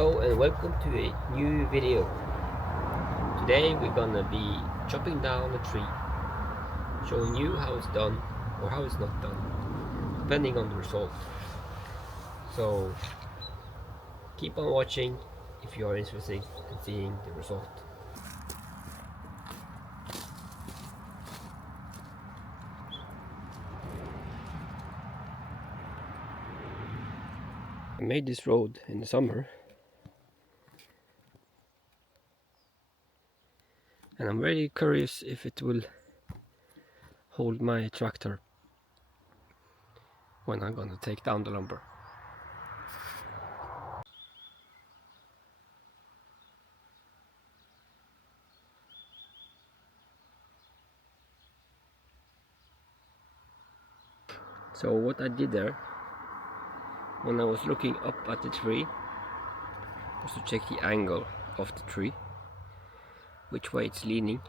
Hello and welcome to a new video. Today we're gonna be chopping down a tree, showing you how it's done or how it's not done, depending on the result. So keep on watching if you are interested in seeing the result. I made this road in the summer and I'm very curious if it will hold my tractor when I'm gonna take down the lumber. So what I did there, when I was looking up at the tree, was to check the angle of the tree, which way it's leaning.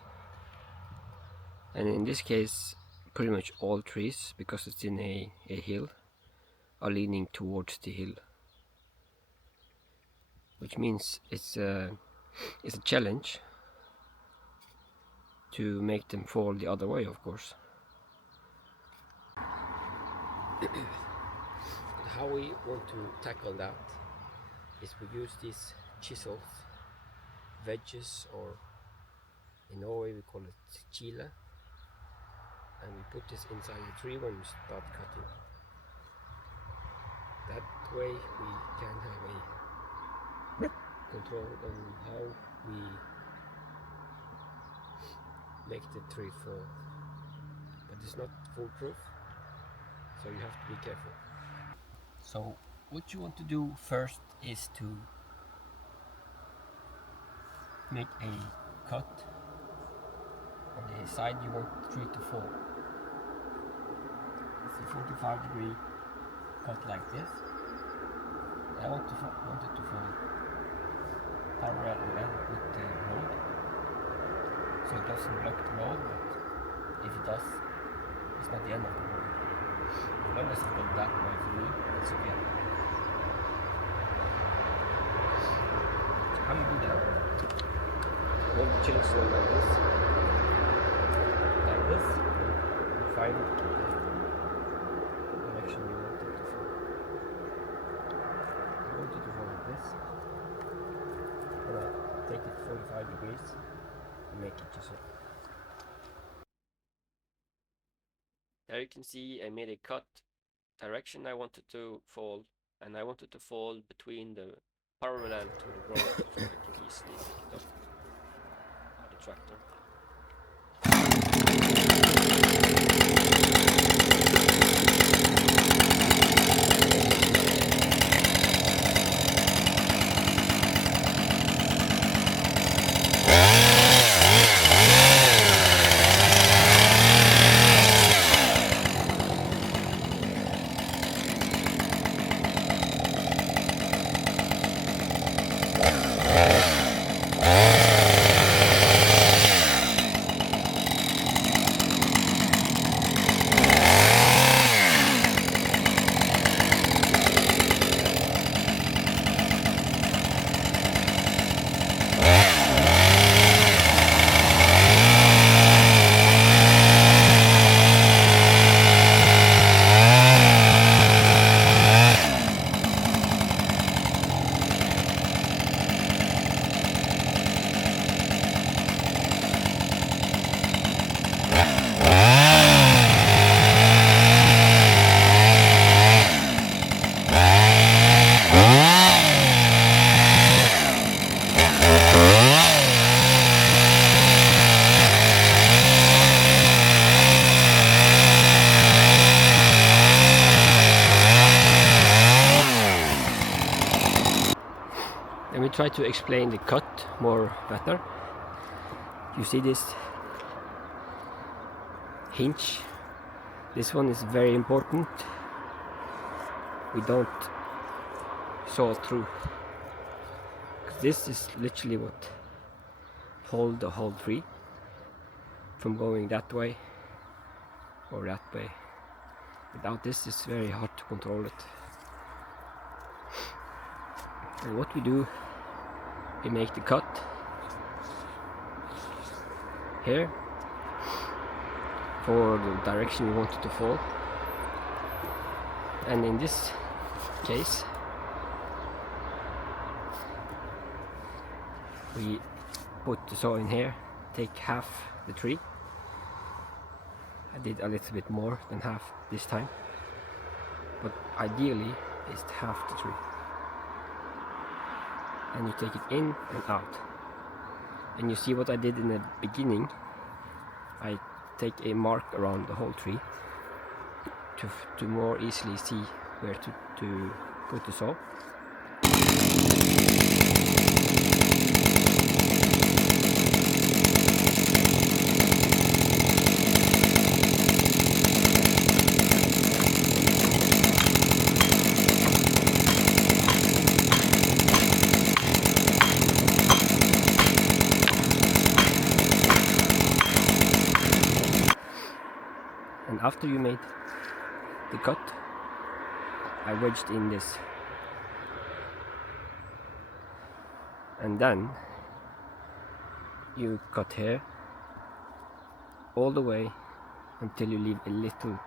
And in this case, pretty much all trees, because it's in a hill, are leaning towards the hill, which means it's a challenge to make them fall the other way, of course. How we want to tackle that is we use these chisels, wedges, or in Norway we call it chile, and we put this inside the tree when we start cutting. That way we can have a control on how we make the tree fall, but it's not foolproof, so you have to be careful. So what you want to do first is to make a cut on the side you want the tree to fall. It's a 45-degree cut like this. I want it to fall parallel with the road, so it doesn't block the road, but if it does, it's not the end of the road. As long as it goes that way for me, it's okay. So how you do that? Hold the chainsaw like this, you find the direction you want it to fall. I want it to fall like this. And I take it 45 degrees and make it just so. There you can see I made a cut direction I wanted to fall, and I wanted to fall between the parallel to the road so I can easily pick it up by the tractor. Let me try to explain the cut more better. You see this hinge? This one is very important. We don't saw through, because this is literally what hold the whole tree from going that way or that way. Without this, it's very hard to control it. And what we do, we make the cut here for the direction we want it to fall. And in this case, we put the saw in here, take half the tree. I did a little bit more than half this time, but ideally it's half the tree. And you take it in and out. And you see what I did in the beginning. I take a mark around the whole tree to more easily see where to put the saw. And after you made the cut, I wedged in this, and then you cut here all the way until you leave a little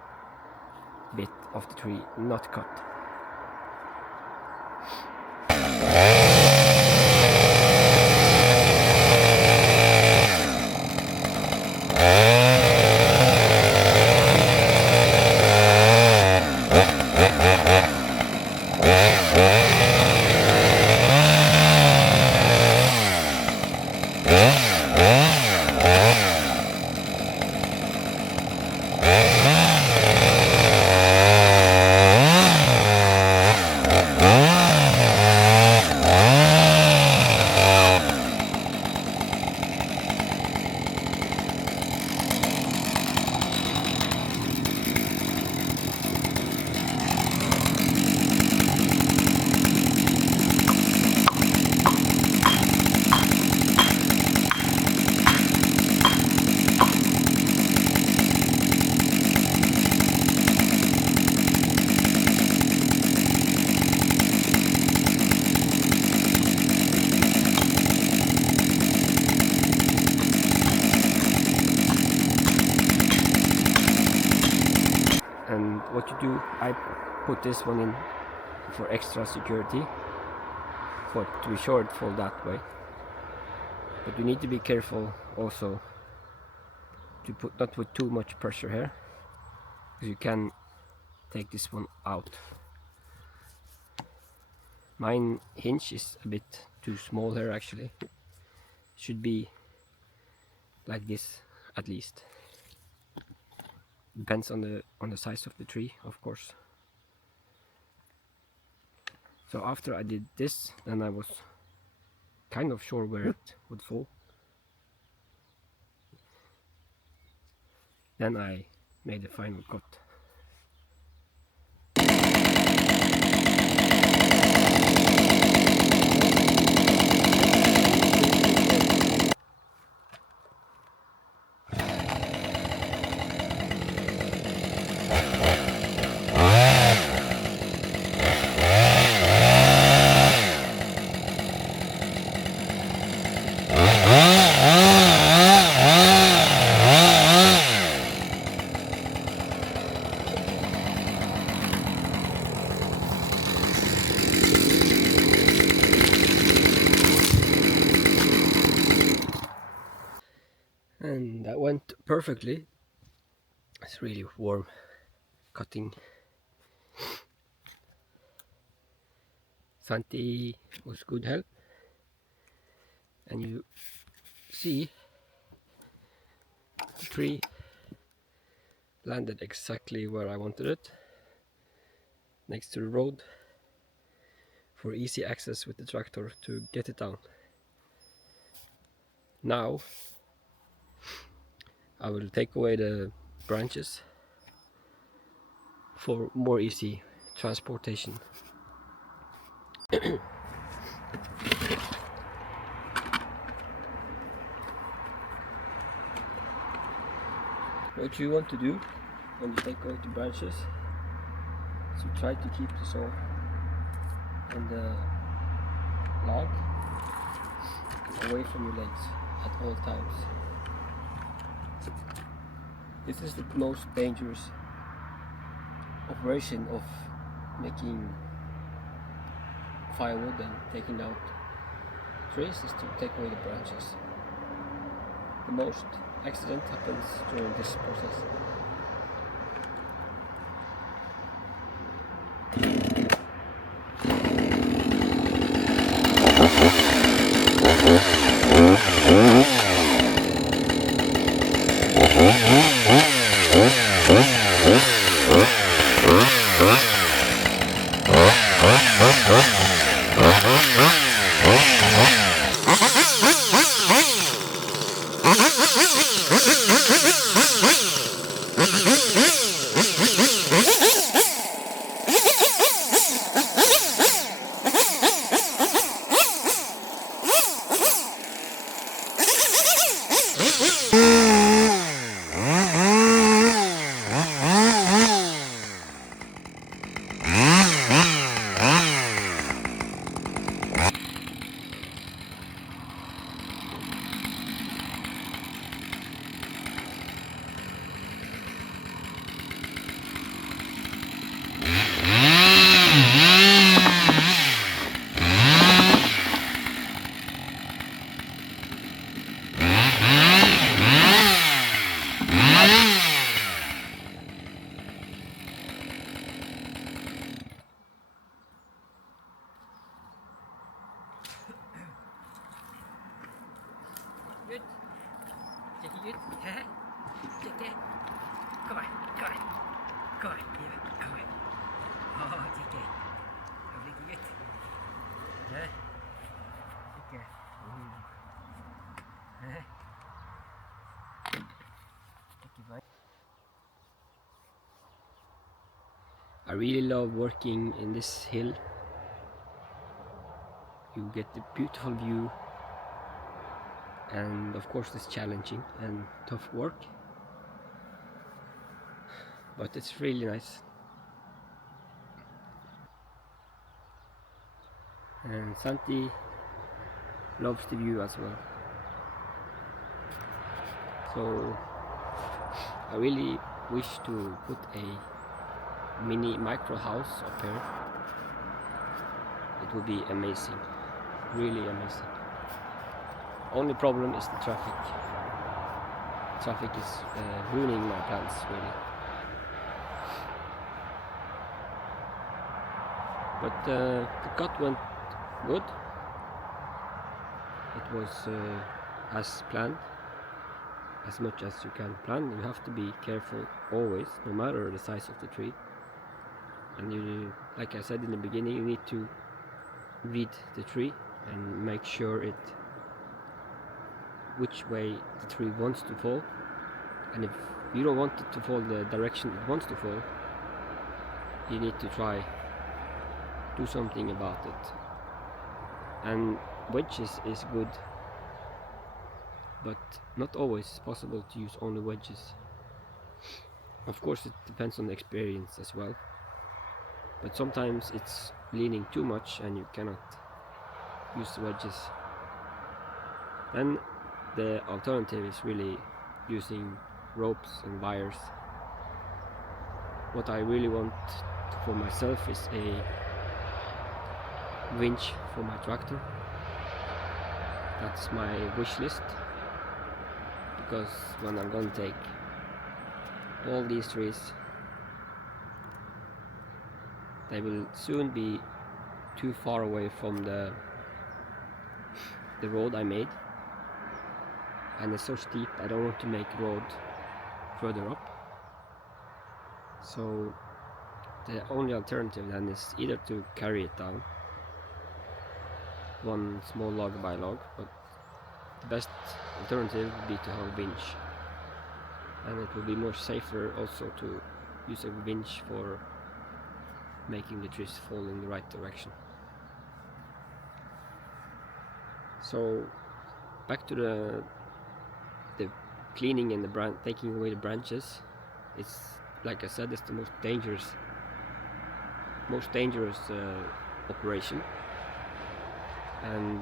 bit of the tree not cut. And what you do, I put this one in for extra security, but to be sure it falls that way. But you need to be careful also to not put too much pressure here, because you can take this one out. Mine hinge is a bit too small here actually. Should be like this at least. Depends on the size of the tree, of course. So after I did this, then I was kind of sure where it would fall. Then I made a final cut. And that went perfectly. It's really warm cutting. Santi was good help, and you see the tree landed exactly where I wanted it, next to the road, for easy access with the tractor to get it down. Now I will take away the branches for more easy transportation. What you want to do when you take out the branches is you try to keep the saw on the log away from your legs at all times. This is the most dangerous operation of making firewood and taking out trees, is to take away the branches. The most accident happens during this process. Good. Check it good. Check it. Come on. Come on. Come on. Yeah. Come on. Oh, check it. Check it good. Yeah. Check it. I really love working in this hill. You get the beautiful view, and of course it's challenging and tough work, but it's really nice. And Santi loves the view as well. So I really wish to put a mini micro house up here. It would be amazing, really amazing. Only problem is the traffic. Traffic is ruining my plans, really. But the cut went good. It was as planned, as much as you can plan. You have to be careful always, no matter the size of the tree. And you, like I said in the beginning, you need to read the tree and make sure which way the tree wants to fall. And if you don't want it to fall the direction it wants to fall, you need to do something about it. And wedges is good, but not always possible to use only wedges. Of course it depends on the experience as well, but sometimes it's leaning too much and you cannot use the wedges. Then the alternative is really using ropes and wires. What I really want for myself is a winch for my tractor. That's my wish list, because when I'm going to take all these trees, they will soon be too far away from the road I made, and it's so steep I don't want to make road further up. So the only alternative then is either to carry it down one small log by log, but the best alternative would be to have a winch, and it will be more safer also to use a winch for making the trees fall in the right direction. So back to the cleaning and taking away the branches. It's, like I said, it's the most dangerous operation. and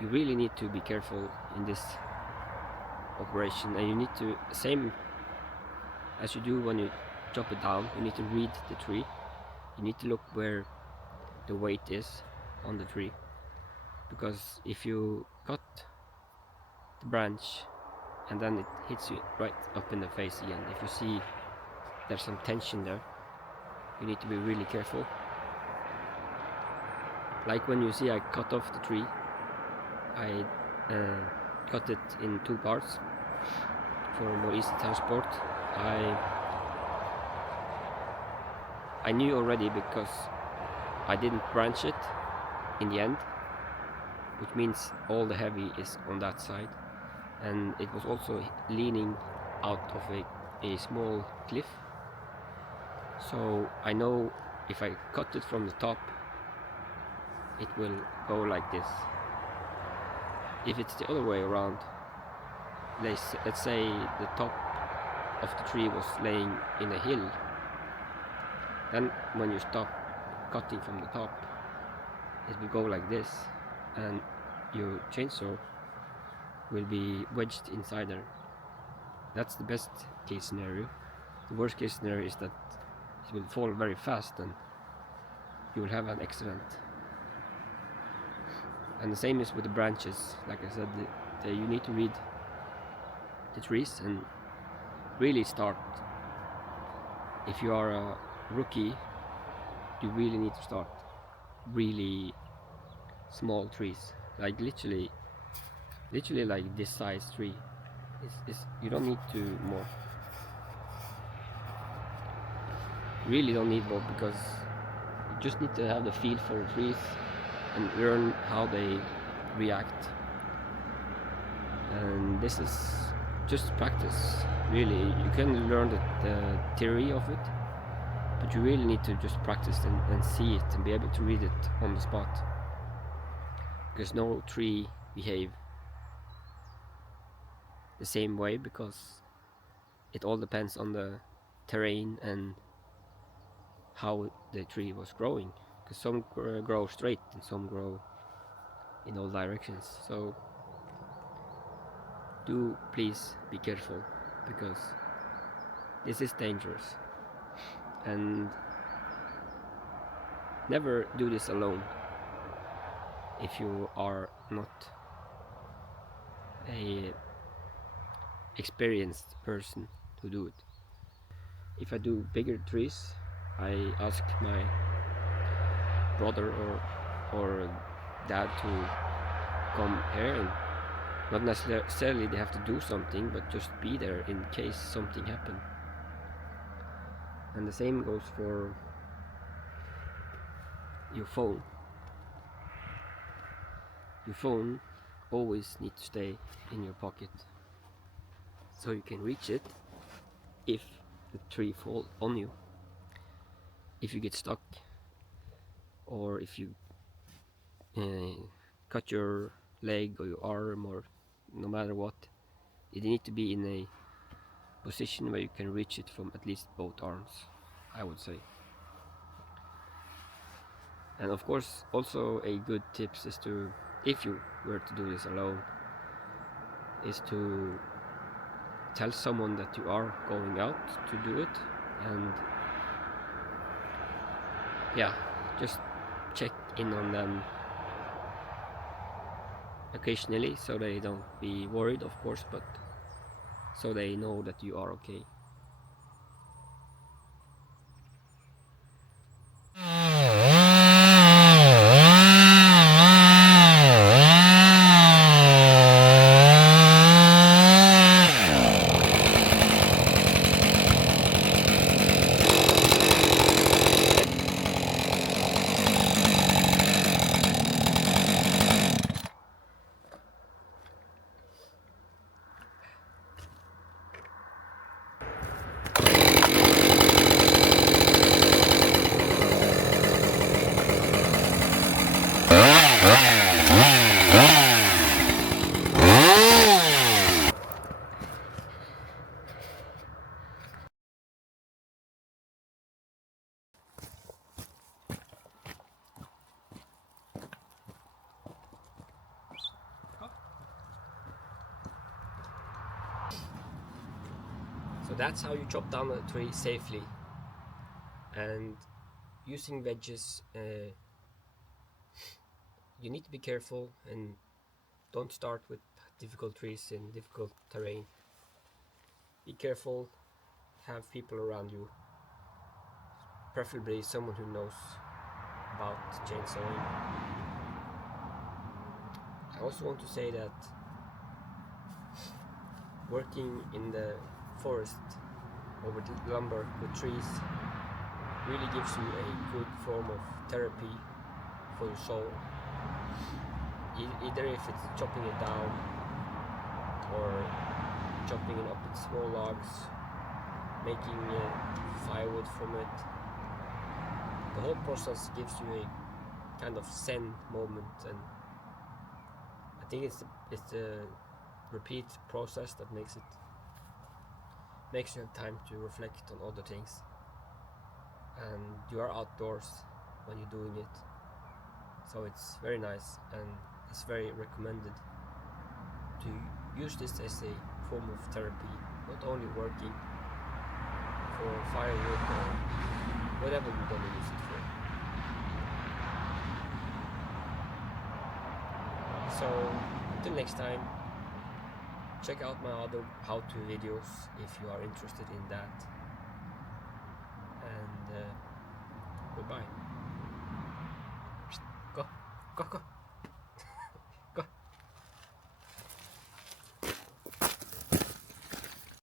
you really need to be careful in this operation, and you need to, same as you do when you chop it down, you need to read the tree. You need to look where the weight is on the tree, because if you cut the branch and then it hits you right up in the face again, if you see there's some tension there, you need to be really careful. Like when you see I cut off the tree, I cut it in 2 parts for more easy transport. I knew already, because I didn't branch it in the end, which means all the heavy is on that side, and it was also leaning out of a small cliff. So I know if I cut it from the top, it will go like this. If it's the other way around, let's say the top of the tree was laying in a hill, then when you stop cutting from the top, it will go like this, and your chainsaw will be wedged inside there. That's the best case scenario. The worst case scenario is that it will fall very fast and you will have an accident. And the same is with the branches. Like I said, you need to read the trees and really start. If you are a rookie, you really need to start really small trees, like literally like this size tree. You don't need to more. Really don't need more, because you just need to have the feel for the trees and learn how they react. And this is just practice. Really, you can learn the theory of it, but you really need to just practice and see it and be able to read it on the spot, because no tree behave the same way, because it all depends on the terrain and how the tree was growing, because some grow straight and some grow in all directions. So do please be careful, because this is dangerous, and never do this alone if you are not a experienced person to do it. If I do bigger trees, I ask my brother or dad to come here, and not necessarily they have to do something, but just be there in case something happens. And the same goes for your phone. Your phone always needs to stay in your pocket, so you can reach it if the tree falls on you. If you get stuck, or if you cut your leg or your arm, or no matter what, you need to be in a position where you can reach it from at least both arms, I would say. And of course, also a good tips is to, if you were to do this alone, is to tell someone that you are going out to do it, and yeah, just check in on them occasionally, so they don't be worried, of course, but so they know that you are okay. So that's how you chop down a tree safely. And using wedges, you need to be careful and don't start with difficult trees in difficult terrain. Be careful, have people around you, preferably someone who knows about chainsawing. I also want to say that working in the forest or with lumber, with trees, really gives you a good form of therapy for your soul. Either if it's chopping it down or chopping it up in small logs, making firewood from it. The whole process gives you a kind of zen moment, and I think it's the repeat process that makes you have time to reflect on other things, and you are outdoors when you're doing it, so it's very nice, and it's very recommended to use this as a form of therapy, not only working for firewood or whatever you're gonna use it for. So until next time, check out my other how-to videos if you are interested in that, and goodbye. Go.